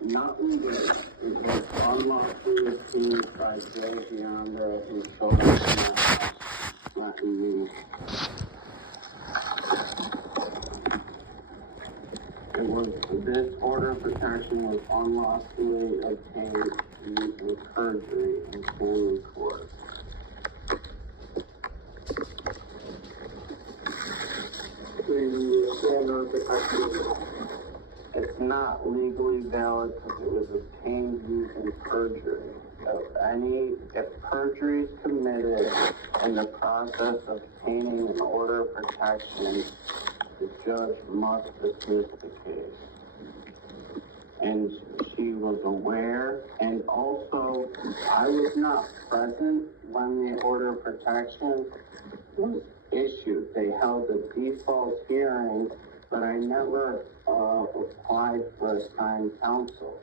not legal. It was unlawfully obtained by Joe Giandra, who showed up in my house, threatening me. This order of protection was unlawfully obtained using perjury in family court. It's not legally valid because it was obtained using perjury. If perjury is committed in the process of obtaining an order of protection, the judge must dismiss the case. And she was aware, and also I was not present when the order of protection was issued. They held a default hearing, but I never applied for assigned counsel.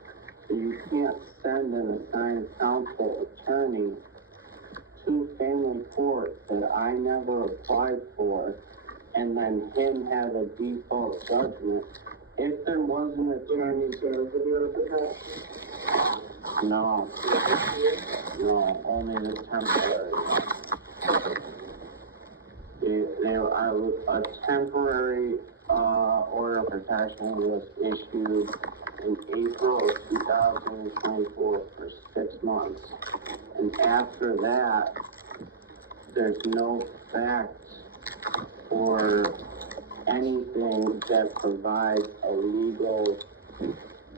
So you can't send an assigned counsel attorney to family court that I never applied for, and then him have a default judgment. If there was an attorney served for the order of protection? No, only the temporary. A temporary order of protection was issued in April of 2024 for 6 months. And after that, there's no facts or anything that provides a legal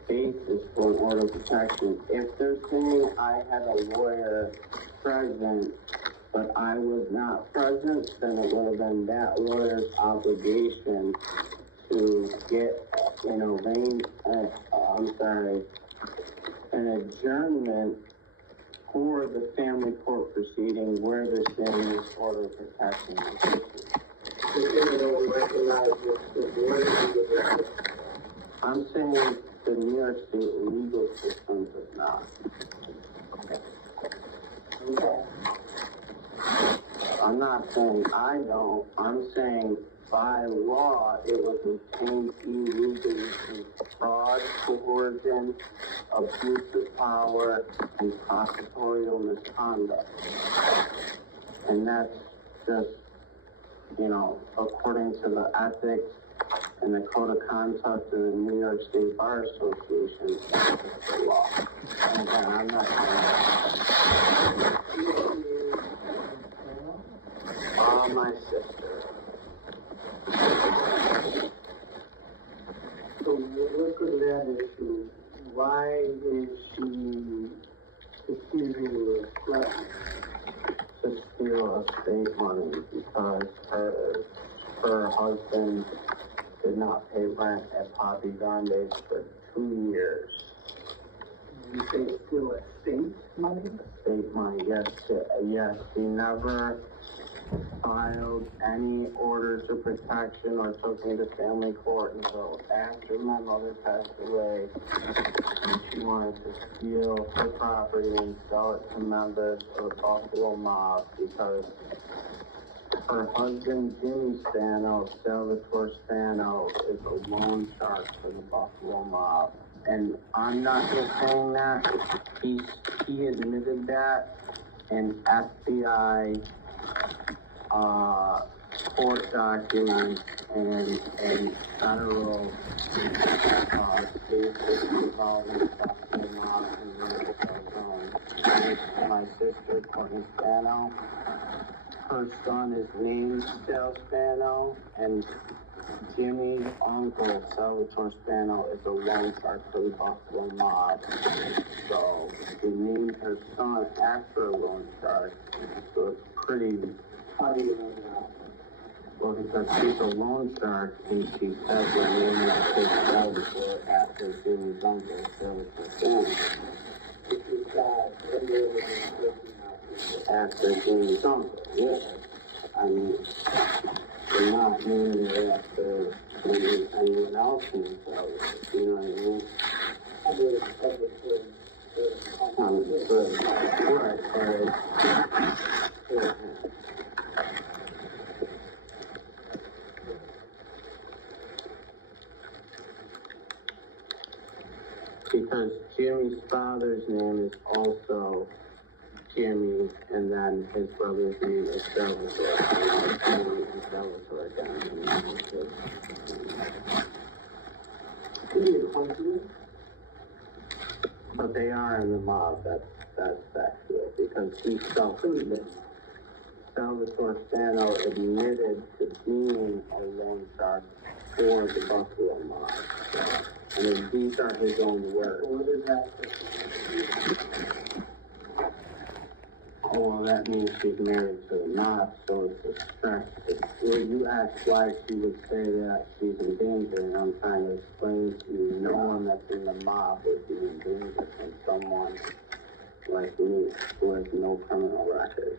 basis for an order of protection. If they're saying I had a lawyer present, but I was not present, then it would have been that lawyer's obligation to get an adjournment for the family court proceeding where they're saying this order of protection is issued. I'm saying the New York State legal system does not. Okay. I'm not saying I don't. I'm saying by law it was obtained illegally through fraud, coercion, abuse of power, and prosecutorial misconduct. And that's just, according to the ethics and the code of conduct of the New York State Bar Association, that's just the law. And again, I'm not saying my sister. So look at that issue. Why is she refusing to threaten To steal estate money because her husband did not pay rent at Papi Grande's for 2 years. You say steal estate money? Estate money, yes. He never filed any orders of protection or took me to family court until after my mother passed away, and she wanted to steal her property and sell it to members of the Buffalo mob because her husband, Jimmy Spano, Salvatore Spano, is a loan shark for the Buffalo mob. And I'm not just saying that, he admitted that in FBI court documents and federal cases involving the Buffalo mob and my sister, Courtney Spano. Her son is named Sal Spano, and Jimmy's uncle, Salvatore Spano, is a loan shark for the Buffalo mob. So he named her son after a loan shark. So it's pretty. How do you know that? Well, because she's a loan shark, he says the name of the kid Salvatore after Jimmy's uncle, Salvatore Spano. After Jimmy's uncle, yes. I mean, they're not naming it after anyone else named Salvatore, you know what I mean? Right. because Jimmy's father's name is also Jimmy, and then his brother's name is Salvatore. Jimmy and Salvatore but they are in the mob, that's factual, because Salvatore Stano admitted to being a loan shark for the Buffalo mob. So, I mean, these are his own words. What is that? Oh, well, that means she's married to the mob, so it's a stress. Well, you asked why she would say that she's in danger, and I'm trying to explain to you, no one that's in the mob would be in danger from someone like me, who has no criminal record.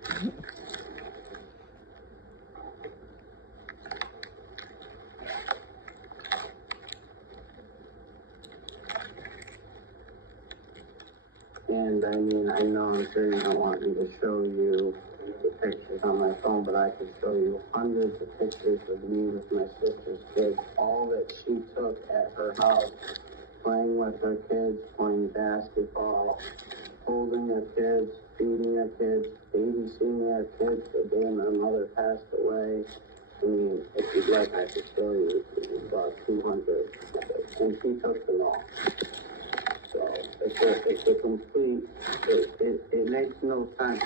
And I mean, I know I'm sure you don't want me to show you the pictures on my phone, but I could show you hundreds of pictures of me with my sister's kids, all that she took at her house, playing with her kids, playing basketball, holding her kids, feeding her kids, babysitting her kids the day my mother passed away. I mean, if you'd like, I could show you about 200, and she took them all. So it's a complete, it makes no sense.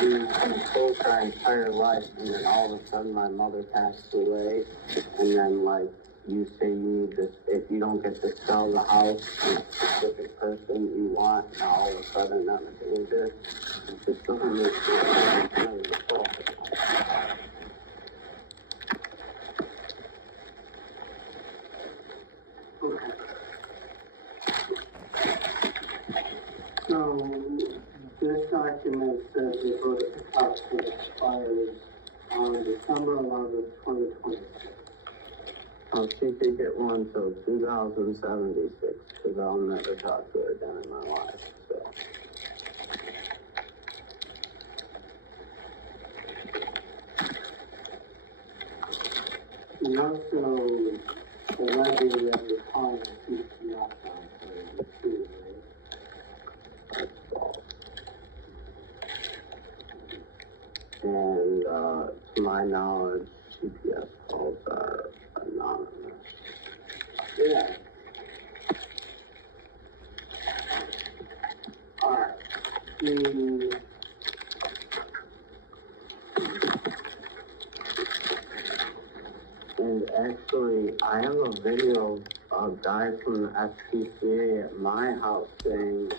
You control her entire life, and then all of a sudden my mother passed away, and then like you say you need this, if you don't get to sell the house to a specific person you want, now all of a sudden I'm in danger. It just doesn't make sense. So, this document says the voter protection expires on December 11th, 2026. Oh, she could get one till 2076, because I'll never talk to her again in my life, so. You also allegedly that you're calling CPS on for too, right? That's false. And, to my knowledge, CPS calls are anonymous. Yeah. Alright. And actually, I have a video of a guy from the FPCA at my house saying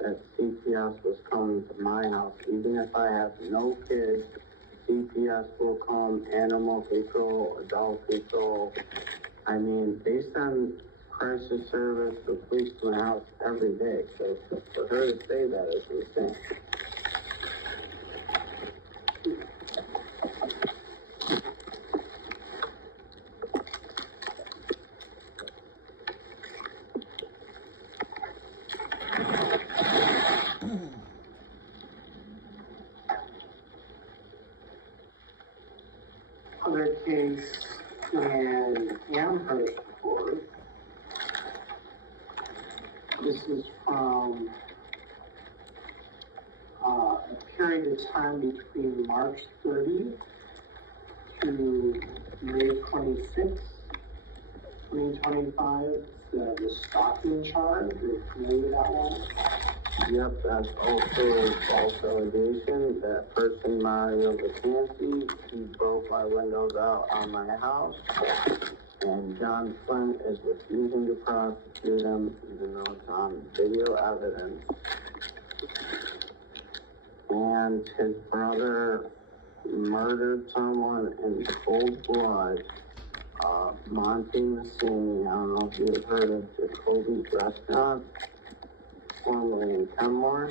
that CPS was coming to my house. Even if I have no kids, CPS will come, animal control, adult control. I mean, they send crisis service, the police to my house every day. So for her to say that is insane. Other case in Amherst Court. This is from a period of time between March 30th to May 26th, 2025. The stalking charge. You're familiar with that one? Yep, that's also a false allegation. That person, Mario Vacanti, he broke my windows out on my house. And John Flynn is refusing to prosecute him, even though it's on video evidence. And his brother murdered someone in cold blood. Monty Massini, I don't know if you've heard of Jacoby's Restaurant, formerly in Kenmore.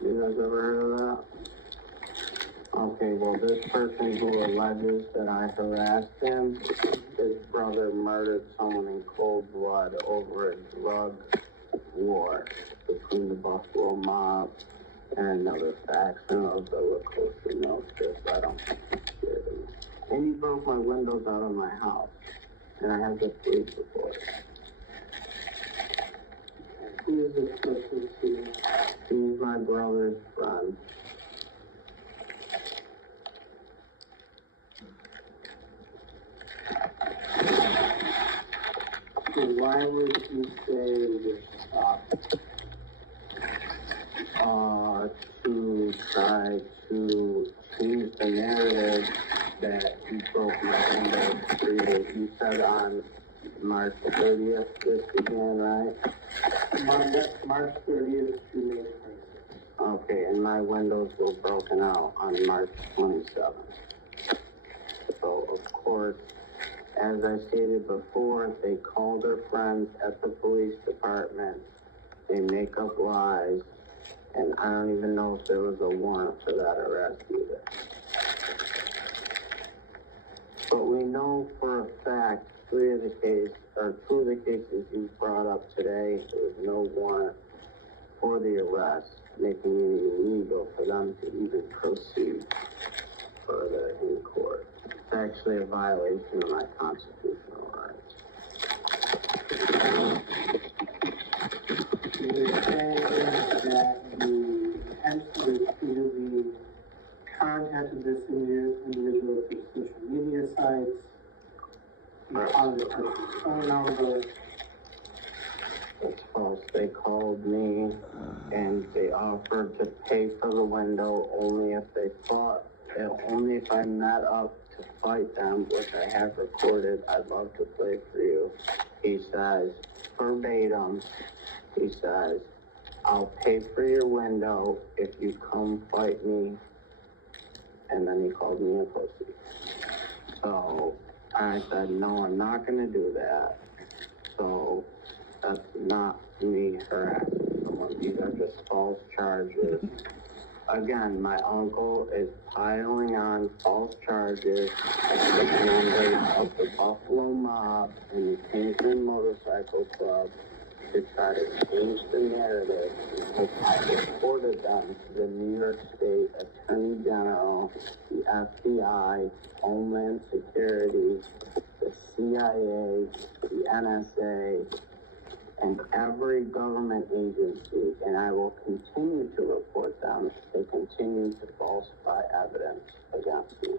You guys ever heard of that? Okay, well, this person who alleges that I harassed him, his brother murdered someone in cold blood over a drug war between the Buffalo mob and another faction of the La Cosa Nostra. I don't think it's good. And he broke my windows out of my house, and I had the police report. Who is this person to you? He's my brother's friend. So why would you say you're stopped? To try to change the narrative that he broke my window 3 days. You said on March 30th this began, right? March 30th to May 26th. Okay, and my windows were broken out on March 27th. So, of course, as I stated before, they call their friends at the police department, they make up lies, and I don't even know if there was a warrant for that arrest either. But we know for a fact, two of the cases you brought up today, there was no warrant for the arrest, making it illegal for them to even proceed further in court. It's actually a violation of my constitutional rights. You're saying that you intentionally repeatedly contacted this individual through social media sites, you found the person's phone number. That's false. They called me and they offered to pay for the window only if I met up to fight them, which I have recorded. I'd love to play for you. He says, verbatim, he says, I'll pay for your window if you come fight me. And then he called me a pussy. So I said, no, I'm not going to do that. So that's not me harassing someone. These are just false charges. Again, my uncle is piling on false charges as the members of the Buffalo Mob and the Kingston Motorcycle Club to try to change the narrative, because I reported them to the New York State Attorney General, the FBI, Homeland Security, the CIA, the NSA, and every government agency, and I will continue to report them if they continue to falsify evidence against me.